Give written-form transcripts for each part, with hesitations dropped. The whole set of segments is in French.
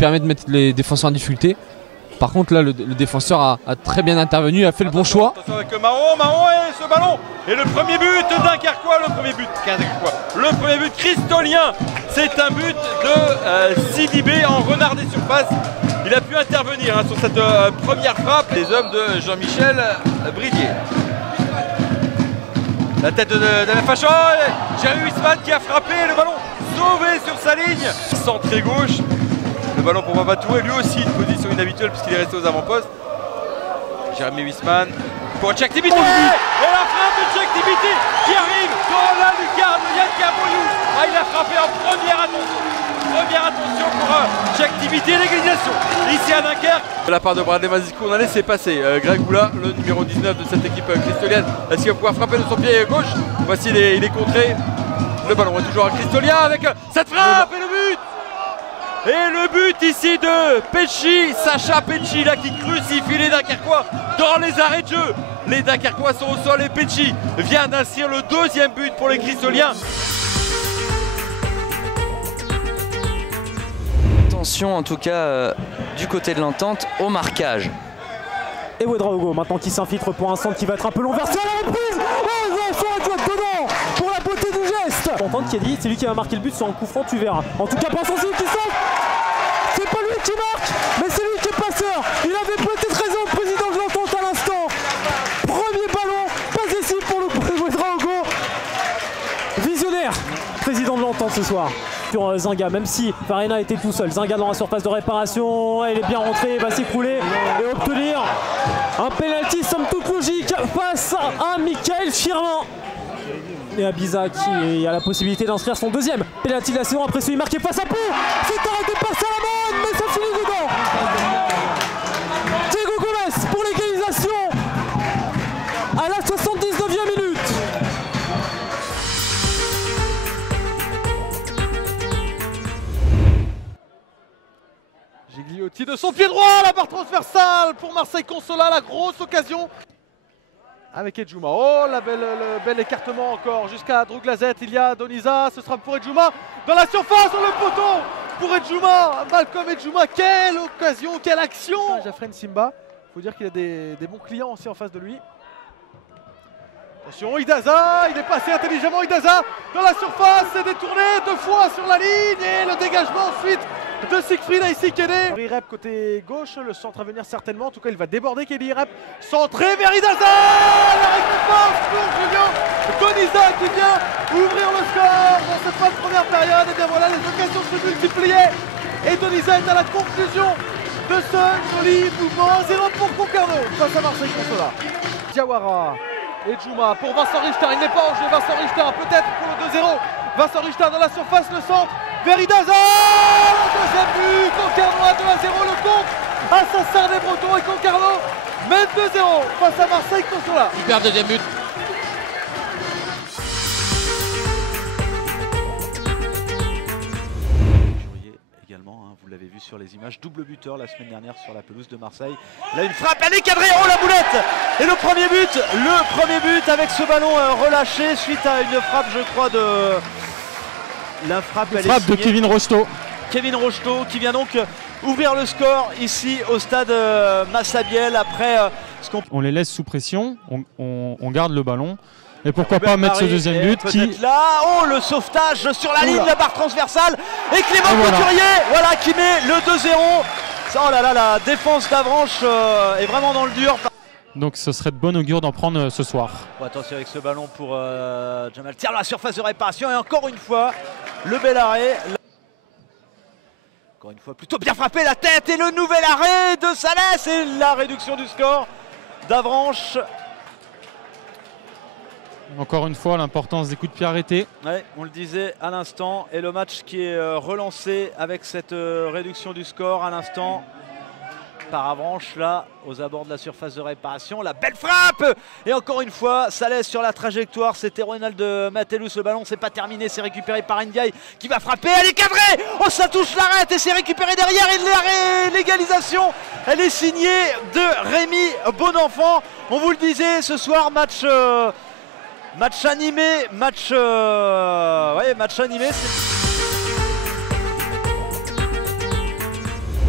permet de mettre les défenseurs en difficulté. Par contre là le défenseur a très bien intervenu, a fait le bon choix. Attention avec Mahon et ce ballon. Et le premier but Dunkerquois, le premier but cristolien. C'est un but de Sidibé en renard des surfaces. Il a pu intervenir sur cette première frappe. Les hommes de Jean-Michel Bridier. La tête de la Fachon, Jérémy Wiesmann qui a frappé, le ballon sauvé sur sa ligne. Centré gauche, le ballon pour Babatou et lui aussi une position inhabituelle puisqu'il est resté aux avant-postes. Jérémy Wiesmann pour Tchakhtibité. Et la frappe de Tchakhtibité qui arrive dans la lucarne de Yann Kaboyou. Il a frappé en première attention. Première attention pour Tchakhtibité, l'égalisation ici à Dunkerque. De la part de Bradley Mazisco, on a laissé passer Greg Goula, le numéro 19 de cette équipe cristolienne. Est-ce qu'il va pouvoir frapper de son pied gauche? Voici il est contré. Le ballon est toujours à Cristolien avec cette frappe et le but. Et le but ici de Pesci, Sacha Pesci là qui crucifie les Dunkerquois dans les arrêts de jeu. Les Dunkerquois sont au sol et Pesci vient d'inscrire le deuxième but pour les Cristoliens. Attention en tout cas du côté de l'Entente au marquage. Et Ouedraogo maintenant qui s'infiltre pour un centre qui va être un peu long vers la reprise. Oh non, ça doit être dedans pour la beauté du geste. L'Entente qui a dit c'est lui qui va marquer le but sur un coup franc, tu verras. En tout cas pas sensible qui saute. C'est pas lui qui marque, mais c'est lui qui est passeur. Il avait peut-être raison le président de l'Entente à l'instant. Premier ballon, pas ici pour le Ouedraogo. Visionnaire, président de l'Entente ce soir. Sur Zinga, même si Farena était tout seul. Zinga dans la surface de réparation, il est bien rentré, il va s'écrouler et obtenir un penalty somme toute logique face à Michael Firmin. Et Abiza qui a la possibilité d'inscrire son deuxième penalty de la saison après celui marqué face à Pau. C'est arrêté par Salamone, mais ça finit dedans. Diego Gomez pour l'égalisation à la 79e minute. Gigliotti de son pied droit, la barre transversale pour Marseille Consola, la grosse occasion avec Edjouma. Oh, le bel écartement encore jusqu'à Drouglazet. Il y a Doniza, ce sera pour Edjouma dans la surface, sur le poteau pour Edjouma. Malcolm Edjouma, quelle occasion, quelle action. Jafren Simba, il faut dire qu'il a des bons clients aussi en face de lui. Attention, Idaza, il est passé intelligemment, Idaza dans la surface, c'est détourné deux fois sur la ligne et le dégagement ensuite de Siegfried Aïssikene. Irep côté gauche, le centre à venir certainement, en tout cas il va déborder Kelly Irep, centré vers Idaza, la récompense pour Julien Doniza qui vient ouvrir le score dans cette fin de première période. Et bien voilà, les occasions se multipliaient et Doniza est à la conclusion de ce joli mouvement. 0 pour Concarneau face à Marseille Consola. Diawara et Djouma pour Vincent Richter, il n'est pas en jeu. Vincent Richter peut-être pour le 2-0. Vincent Richter dans la surface, le centre vers Idaza, le deuxième but. Concarneau à 2-0, le compte à Saint-Cyr des Bretons et Concarneau mène 2-0 face à Marseille Consola. Super deuxième but. Vous l'avez vu sur les images, double buteur la semaine dernière sur la pelouse de Marseille. Là une frappe, elle est cadrée, oh la boulette. Et le premier but avec ce ballon relâché suite à une frappe, je crois, de... La frappe, elle est signée de Kevin Rocheteau. Kevin Rocheteau qui vient donc ouvrir le score ici au stade Massabielle après ce qu'on... On les laisse sous pression, on garde le ballon. Et pourquoi pas mettre ce deuxième but qui... Là, oh le sauvetage sur la ligne, la barre transversale. Et Clément Couturier, voilà, qui met le 2-0. Oh là là, la défense d'Avranches est vraiment dans le dur. Donc ce serait de bon augure d'en prendre ce soir. Bon, attention avec ce ballon pour Jamal. Tire la surface de réparation et encore une fois, le bel arrêt. Encore une fois, plutôt bien frappé la tête et le nouvel arrêt de Salès et la réduction du score d'Avranches. Encore une fois, l'importance des coups de pied arrêtés. Ouais, on le disait à l'instant. Et le match qui est relancé avec cette réduction du score à l'instant par Avranches, là, aux abords de la surface de réparation. La belle frappe. Et encore une fois, Salès sur la trajectoire. C'était Ronald Matellus. Le ballon, c'est pas terminé. C'est récupéré par Ndiaye qui va frapper. Elle est cadrée. Oh, ça touche l'arête et c'est récupéré derrière. Et l'égalisation, elle est signée de Rémi Bonenfant. On vous le disait, ce soir, match animé, match animé.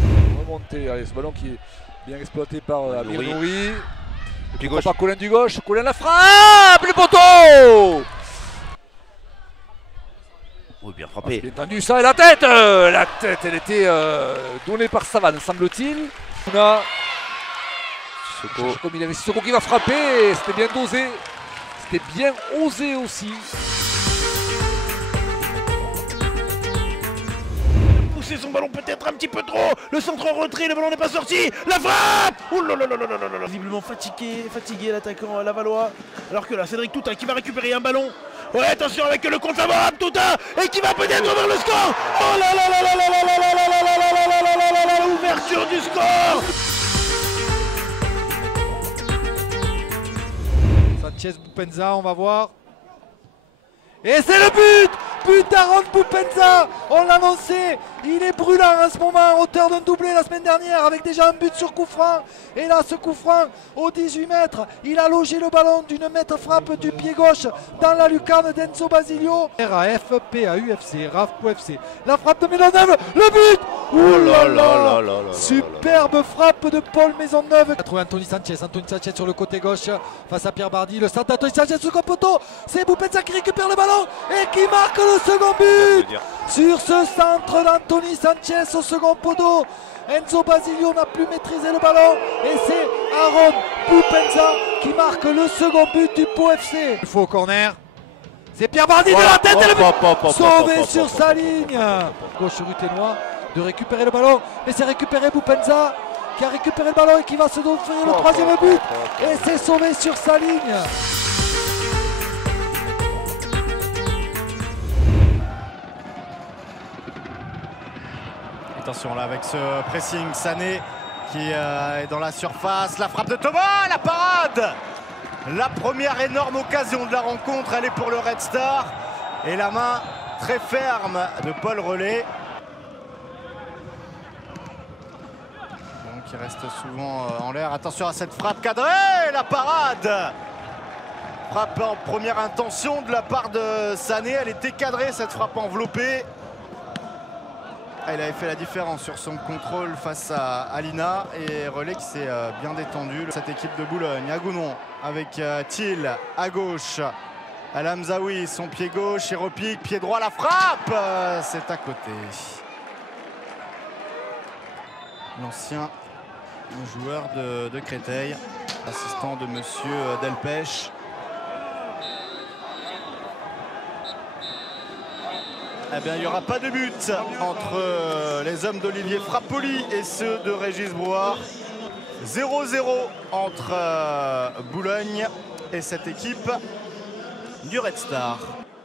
exploité. Allez, ce ballon qui est bien exploité par Amir Nouri. Pied Pourquoi gauche. pas Colin du gauche. Colin la frappe, le poteau. Oui, bien Ah, frappé. bien tendu ça et la tête. La tête, elle était donnée par Savane, semble-t-il. On a comme il avait Sissoko qui va frapper. C'était bien dosé. C'était bien osé aussi. Pousser son ballon peut-être un petit peu trop. Le centre en retrait, le ballon n'est pas sorti. La frappe. Ouh là là là là là là là. Visiblement fatigué l'attaquant Lavallois. Alors que là, Cédric Toutain qui va récupérer un ballon. Ouais, attention avec le compte favorable Toutain et qui va peut-être ouvrir le score. Oh là là là là là là là là là là là là là là là. Ouverture du score. Sanchez Boupendza, on va voir. Et c'est le but! But d'Aaron Boupendza! On l'annonçait, il est brûlant en ce moment, auteur d'un doublé la semaine dernière avec déjà un but sur coup franc. Et là, ce coup franc au 18 mètres, il a logé le ballon d'une mètre frappe du pied gauche dans la lucarne d'Enzo Basilio. RAF, PAUFC, RAF.FC. La frappe de Maisonneuve, le but! Oh là là là! Superbe frappe de Paul Maisonneuve. Il a trouvé Anthony Sanchez sur le côté gauche face à Pierre Bardi. Le centre d'Anthony Sanchez sur le poteau. C'est Boupendza qui récupère le ballon et qui marque le second but sur ce centre d'Anthony Sanchez au second poteau. Enzo Basilio n'a plus maîtrisé le ballon et c'est Aaron Boupendza qui marque le second but du Pau FC. Il faut au corner. C'est Pierre Bardi de la tête et le but sauvé sur sa ligne. Gauche ruténois de récupérer le ballon, mais c'est récupéré Boupendza qui a récupéré le ballon et qui va se offrir le troisième but et c'est sauvé sur sa ligne. Attention là avec ce pressing, Sané qui est dans la surface, la frappe de Thomas, la parade. La première énorme occasion de la rencontre, elle est pour le Red Star. Et la main très ferme de Paul Relais. Donc il reste souvent en l'air. Attention à cette frappe cadrée, la parade. Frappe en première intention de la part de Sané, elle était cadrée cette frappe enveloppée. Il avait fait la différence sur son contrôle face à Alina et Relais qui s'est bien détendu. Cette équipe de Boulogne à Gounon avec Thiel à gauche. Al-Hamzaoui, son pied gauche et repique, pied droit, la frappe. C'est à côté. L'ancien joueur de Créteil, assistant de monsieur Delpech. Eh bien, il n'y aura pas de but entre les hommes d'Olivier Frappoli et ceux de Régis Brouard. 0-0 entre Boulogne et cette équipe du Red Star.